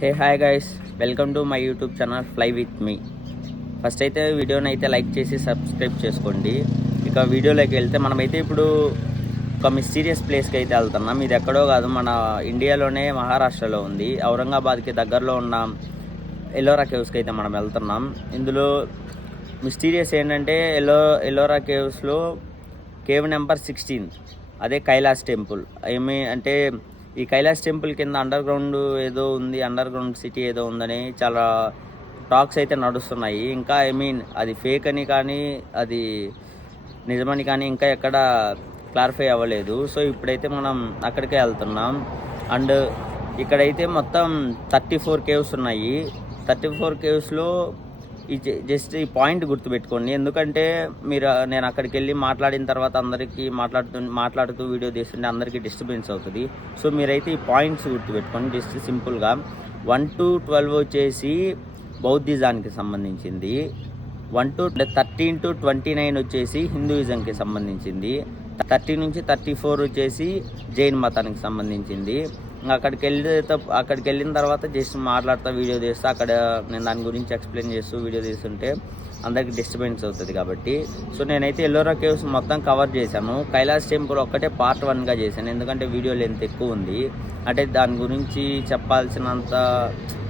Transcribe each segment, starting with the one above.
Hey hi guys, welcome to my YouTube channel fly with me. First అయితే వీడియోని అయితే like చేసి subscribe చేసుకోండి. ఇక వీడియోలోకి వెళ్తే మనమైతే ఇప్పుడు ఒక మిస్టీరియస్ ప్లేస్కి అయితే వెళ్తున్నాం. ఇది ఎక్కడో కాదు, మన ఇండియాలోనే మహారాష్ట్రలో ఉంది. ఔరంగాబాద్కి దగ్గరలో ఉన్న ఎల్లోరా కేవ్స్కి అయితే మనం వెళ్తున్నాం. ఇందులో మిస్టీరియస్ ఏంటంటే ఎల్లోరా కేవ్స్లో కేవ్ నెంబర్ 16, అదే కైలాస్ టెంపుల్. అంటే ఈ కైలాస్ టెంపుల్ కింద అండర్ గ్రౌండ్ ఏదో ఉంది, అండర్ గ్రౌండ్ సిటీ ఏదో ఉందని చాలా టాక్స్ అయితే నడుస్తున్నాయి. ఇంకా అది ఫేక్ అని కానీ అది నిజమని కానీ ఇంకా ఎక్కడ క్లారిఫై అవ్వలేదు. సో ఇప్పుడైతే మనం అక్కడికే వెళ్తున్నాం. అండ్ ఇక్కడైతే మొత్తం 34 కేవ్స్ ఉన్నాయి. 34 కేవ్స్లో జస్ట్ ఈ పాయింట్ గుర్తుపెట్టుకోండి. ఎందుకంటే నేను అక్కడికి వెళ్ళి మాట్లాడిన తర్వాత అందరికీ మాట్లాడుతూ వీడియో తీస్తుంటే అందరికీ డిస్టర్బెన్స్ అవుతుంది. సో మీరైతే ఈ పాయింట్స్ గుర్తుపెట్టుకోండి. జస్ట్ సింపుల్గా 1 to 12 వచ్చేసి బౌద్ధిజానికి సంబంధించింది, 13 to 29 వచ్చేసి హిందూయిజంకి సంబంధించింది, 30 నుంచి 34 వచ్చేసి జైన్ మతానికి సంబంధించింది. అక్కడికి వెళ్ళిన తర్వాత జస్ట్ మాట్లాడుతూ వీడియో తీస్తూ అక్కడ నేను దాని గురించి ఎక్స్ప్లెయిన్ చేస్తూ వీడియో తీస్తుంటే అందరికీ డిస్టర్బెన్స్ అవుతుంది కాబట్టి సో నేనైతే ఎల్లోరా కేవ్స్ మొత్తం కవర్ చేశాను. కైలాస్ టెంపుల్ ఒక్కటే పార్ట్ 1గా చేశాను, ఎందుకంటే వీడియో లెంత్ ఎక్కువ ఉంది. అంటే దాని గురించి చెప్పాల్సినంత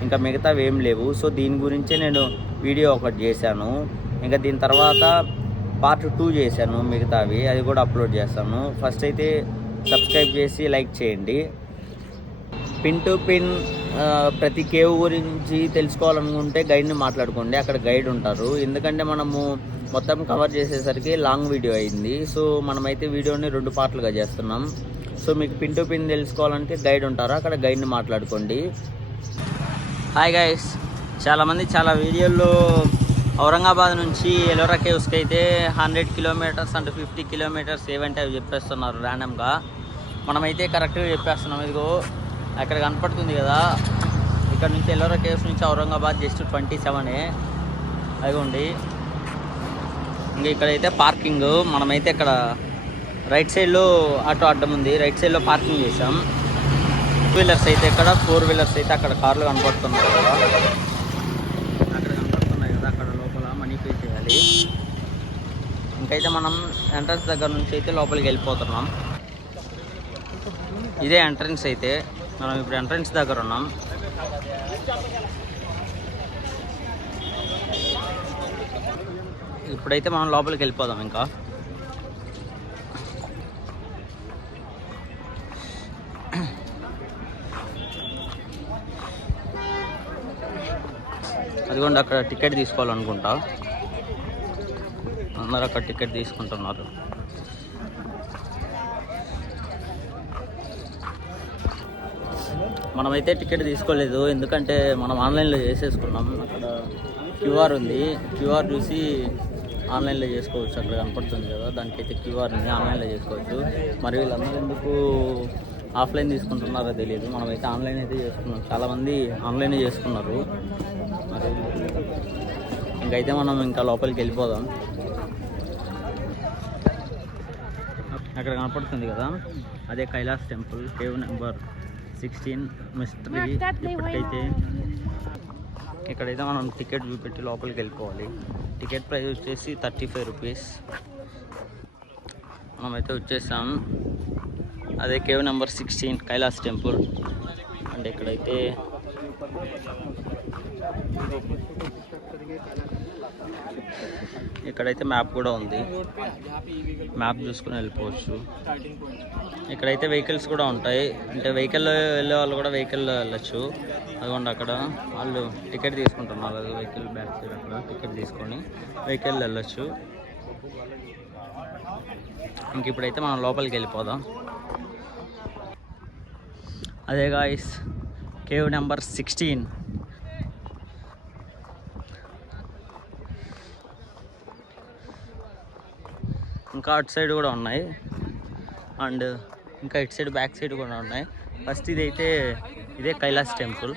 ఇంకా మిగతావి ఏం లేవు. సో దీని గురించే నేను వీడియో ఒకటి చేశాను. ఇంకా దీని తర్వాత పార్ట్ 2 చేశాను మిగతావి, అది కూడా అప్లోడ్ చేస్తాను. ఫస్ట్ అయితే సబ్స్క్రైబ్ చేసి లైక్ చేయండి. పిన్ టు పిన్ ప్రతి కేవ్ గురించి తెలుసుకోవాలనుకుంటే గైడ్ని మాట్లాడుకోండి, అక్కడ గైడ్ ఉంటారు. ఎందుకంటే మనము మొత్తం కవర్ చేసేసరికి లాంగ్ వీడియో అయింది. సో మనమైతే వీడియోని 2 పార్ట్లుగా చేస్తున్నాం. సో మీకు పిన్ టు పిన్ తెలుసుకోవాలంటే గైడ్ ఉంటారు, అక్కడ గైడ్ని మాట్లాడుకోండి. హాయ్ గైస్, చాలామంది చాలా వీడియోల్లో ఔరంగాబాద్ నుంచి ఎల్లోరా కేవ్స్కి అయితే 100 కిలోమీటర్స్ అంటే 50 కిలోమీటర్స్ ఏవంటే అవి చెప్పేస్తున్నారు ర్యాండమ్గా. మనమైతే కరెక్ట్గా చెప్పేస్తున్నాం. ఇదిగో అక్కడ కనపడుతుంది కదా, ఇక్కడ నుంచి ఎల్లోరా కేవ్స్ నుంచి ఔరంగాబాద్ జస్ట్ 27. అదిగోండి. ఇంకా ఇక్కడైతే పార్కింగ్, మనమైతే ఇక్కడ రైట్ సైడ్లో ఆటో అడ్డం ఉంది, రైట్ సైడ్లో పార్కింగ్ చేసాం. 2 వీలర్స్ అయితే ఇక్కడ, 4 వీలర్స్ అయితే అక్కడ కార్లు కనపడుతున్నాయి కదా, అక్కడ కనపడుతున్నాయి కదా, అక్కడ లోపల మనీ పే చేయాలి. ఇంకైతే మనం ఎంట్రన్స్ దగ్గర నుంచి అయితే లోపలికి వెళ్ళిపోతున్నాం. ఇదే ఎంట్రన్స్. అయితే మనం ఇప్పుడు ఎంట్రన్స్ దగ్గర ఉన్నాం. ఇప్పుడైతే మనం లోపలికి వెళ్ళిపోదాం. ఇంకా అదిగోండి, అక్కడ టికెట్ తీసుకోవాలనుకుంటా, అందరూ అక్కడ టికెట్ తీసుకుంటున్నారు. మనమైతే టికెట్ తీసుకోలేదు, ఎందుకంటే మనం ఆన్లైన్లో చేసేసుకున్నాం. అక్కడ క్యూఆర్ ఉంది, క్యూఆర్ చూసి ఆన్లైన్లో చేసుకోవచ్చు. అక్కడ కనపడుతుంది కదా, దానికైతే క్యూఆర్ ఉంది, ఆన్లైన్లో చేసుకోవచ్చు. మరి వీళ్ళందరూ ఎందుకు ఆఫ్లైన్ తీసుకుంటున్నారో తెలియదు. మనమైతే ఆన్లైన్ అయితే చేసుకున్నాం, చాలామంది ఆన్లైనే చేసుకున్నారు. మరి ఇంకైతే మనం ఇంకా లోపలికి వెళ్ళిపోదాం. అక్కడ కనపడుతుంది కదా, అదే Kailash temple, cave number 16 mystery. ఇప్పటికైతే ఇక్కడైతే మనం టికెట్ చూపెట్టి లోపలికి వెళ్ళిపోవాలి. టికెట్ ప్రైస్ వచ్చేసి 35 రూపీస్. మనమైతే వచ్చేసాం. అదే కేవ్ నెంబర్ 16 కైలాస్ టెంపుల్. అంటే ఇక్కడైతే మ్యాప్ కూడా ఉంది, మ్యాప్ చూసుకుని వెళ్ళిపోవచ్చు. ఇక్కడైతే వెహికల్స్ కూడా ఉంటాయి, అంటే వెహికల్లో వెళ్ళే వాళ్ళు కూడా వెహికల్లో వెళ్ళచ్చు. అదిగోండి, అక్కడ వాళ్ళు టికెట్ తీసుకుంటున్నారు. అది వెహికల్ బ్యాక్ సైడ్, అక్కడ టికెట్ తీసుకొని వెహికల్ వెళ్ళచ్చు. ఇంక ఇప్పుడైతే మనం లోపలికి వెళ్ళిపోదాం. అదే గాయ్స్, కేవ్ నెంబర్ 16. ఇంకా అటు సైడ్ కూడా ఉన్నాయి, అండ్ ఇంకా ఇటు సైడ్ బ్యాక్ సైడ్ కూడా ఉన్నాయి. ఫస్ట్ ఇదే కైలాస్ టెంపుల్.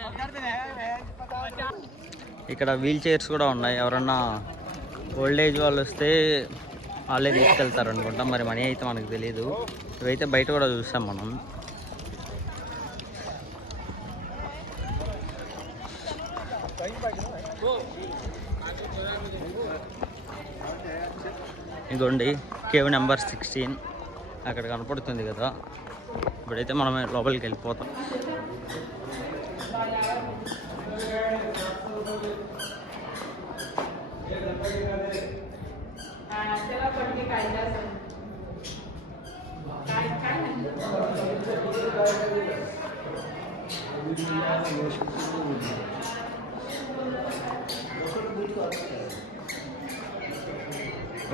ఇక్కడ వీల్ చైర్స్ కూడా ఉన్నాయి, ఎవరన్నా ఓల్డ్ ఏజ్ వాళ్ళు వస్తే వాళ్ళే తీసుకెళ్తారు అనుకుంటాం. మరి మనీ అయితే మనకు తెలియదు. ఇవైతే బయట కూడా చూసాం మనం. ఇదిగోండి కేవ్ నెంబర్ 16 అక్కడ కనపడుతుంది కదా. ఇప్పుడైతే మనం లోపలికి వెళ్ళిపోతాం.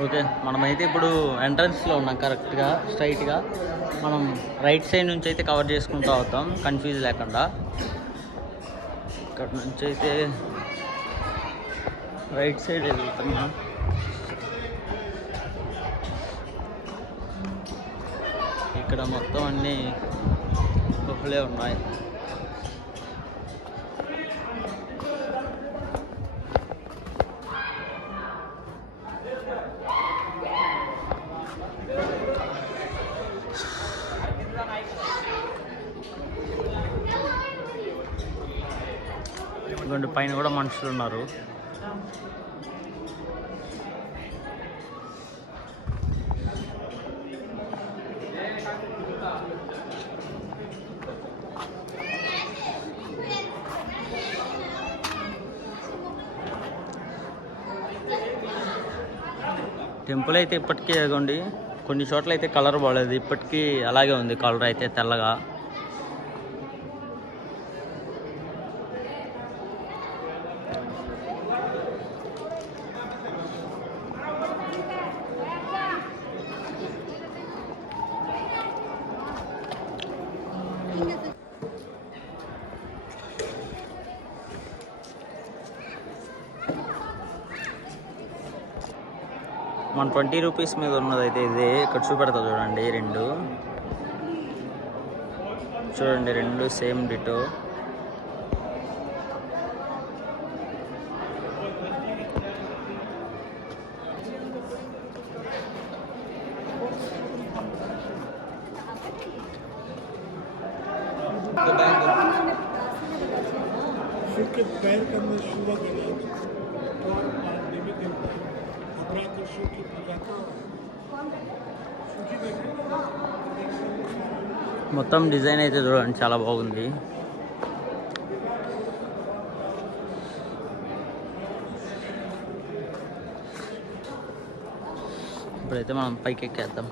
ఓకే, మనమైతే ఇప్పుడు ఎంట్రన్స్లో ఉన్నాం. కరెక్ట్గా స్ట్రైట్గా మనం రైట్ సైడ్ నుంచి అయితే కవర్ చేసుకుంటూ అవుతాం, కన్ఫ్యూజ్ లేకుండా. ఇక్కడ నుంచి అయితే రైట్ సైడ్ వెళ్తున్నాం. ఇక్కడ మొత్తం అన్నీ గుహలే ఉన్నాయి. ఇదిగోండి పైన కూడా మనుషులు ఉన్నారు. టెంపుల్ అయితే ఇప్పటికీ ఇదిగోండి కొన్ని చోట్ల అయితే కలర్ బాగలేదు, ఇప్పటికీ అలాగే ఉంది కలర్ అయితే తెల్లగా. మన 20 రూపీస్ మీద ఉన్నదైతే ఇదే. ఇక్కడ చూపెడతా చూడండి, రెండు సేమ్ డిటో. మొత్తం డిజైన్ అయితే చూడండి చాలా బాగుంది. ఇప్పుడైతే మనం పైకి ఎక్కేద్దాం.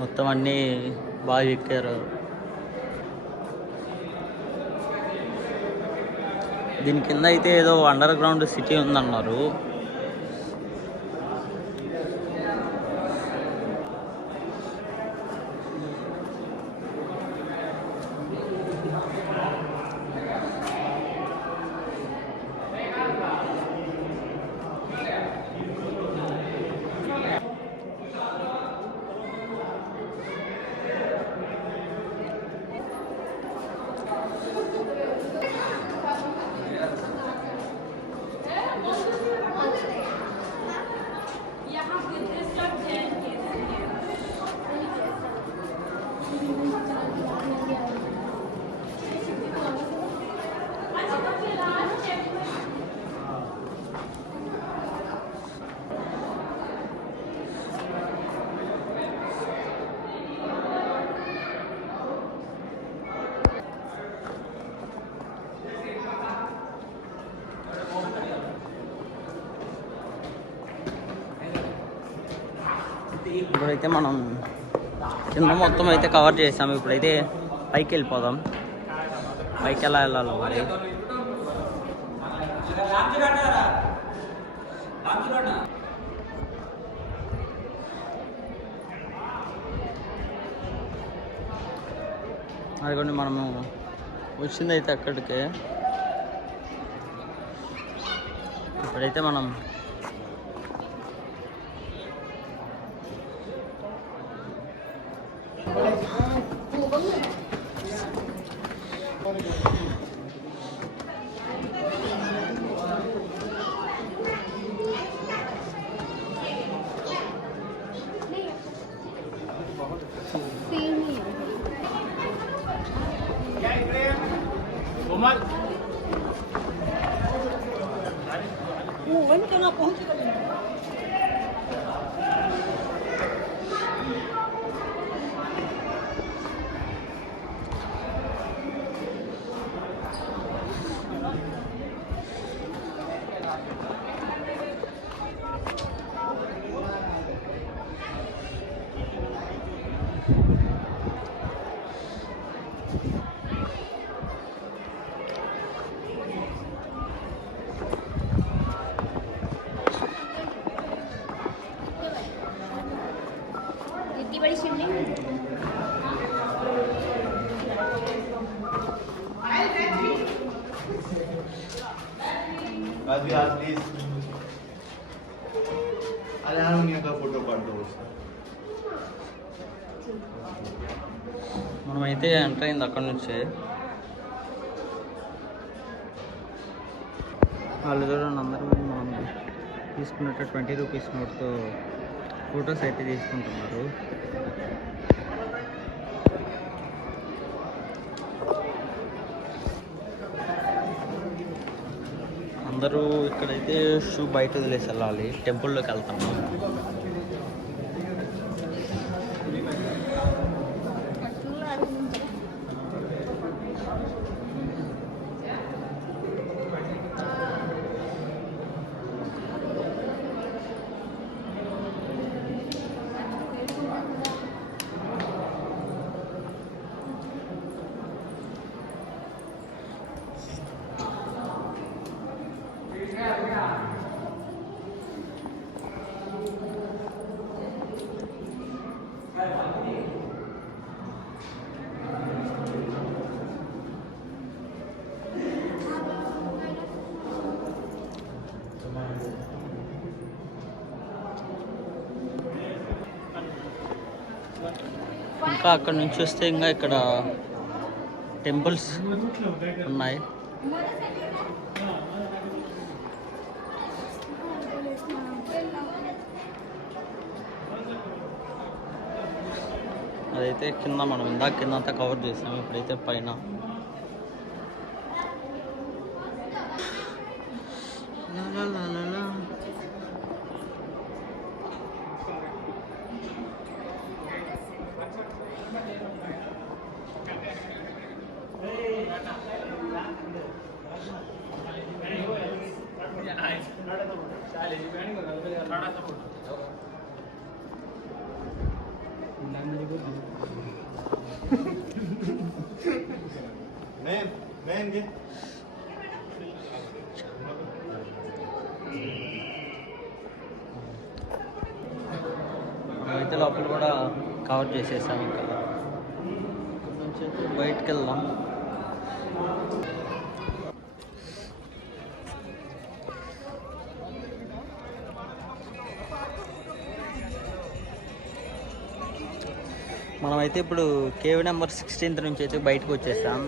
మొత్తం అన్నీ బాగా ఎక్కారు. దీని కింద అయితే ఏదో అండర్ గ్రౌండ్ సిటీ ఉందన్నారు. ఇప్పుడైతే మనం కింద మొత్తం అయితే కవర్ చేసాము. ఇప్పుడైతే పైకి వెళ్ళిపోదాం. పైకి ఎలా వెళ్ళాలి మరి? అదిగోండి మనము వచ్చిందైతే అక్కడికే. ఇప్పుడైతే మనం మనమైతే ఎంటర్ అయింది అక్కడ నుంచి. వాళ్ళు చూడండి అందరూ మనం తీసుకున్నట్టు 20 రూపీస్ నోట్తో ఫొటోస్ అయితే తీసుకుంటున్నారు. అందరూ ఇక్కడైతే షూ బయట వదిలేసి వెళ్ళాలి. టెంపుల్లోకి వెళ్తాము. ఇంకా అక్కడ నుంచి వస్తే ఇంకా ఇక్కడ టెంపుల్స్ ఉన్నాయి. అదైతే కింద మనం ఇందాక కింద అంతా కవర్ చేసాము. ఇప్పుడైతే పైన అయితే లోపల కూడా కవర్ చేసేసాం. ఇంకా బయటికి వెళ్దాం. మనమైతే ఇప్పుడు కేవ్ నెంబర్ 16 నుంచి అయితే బయటకు వచ్చేసాం.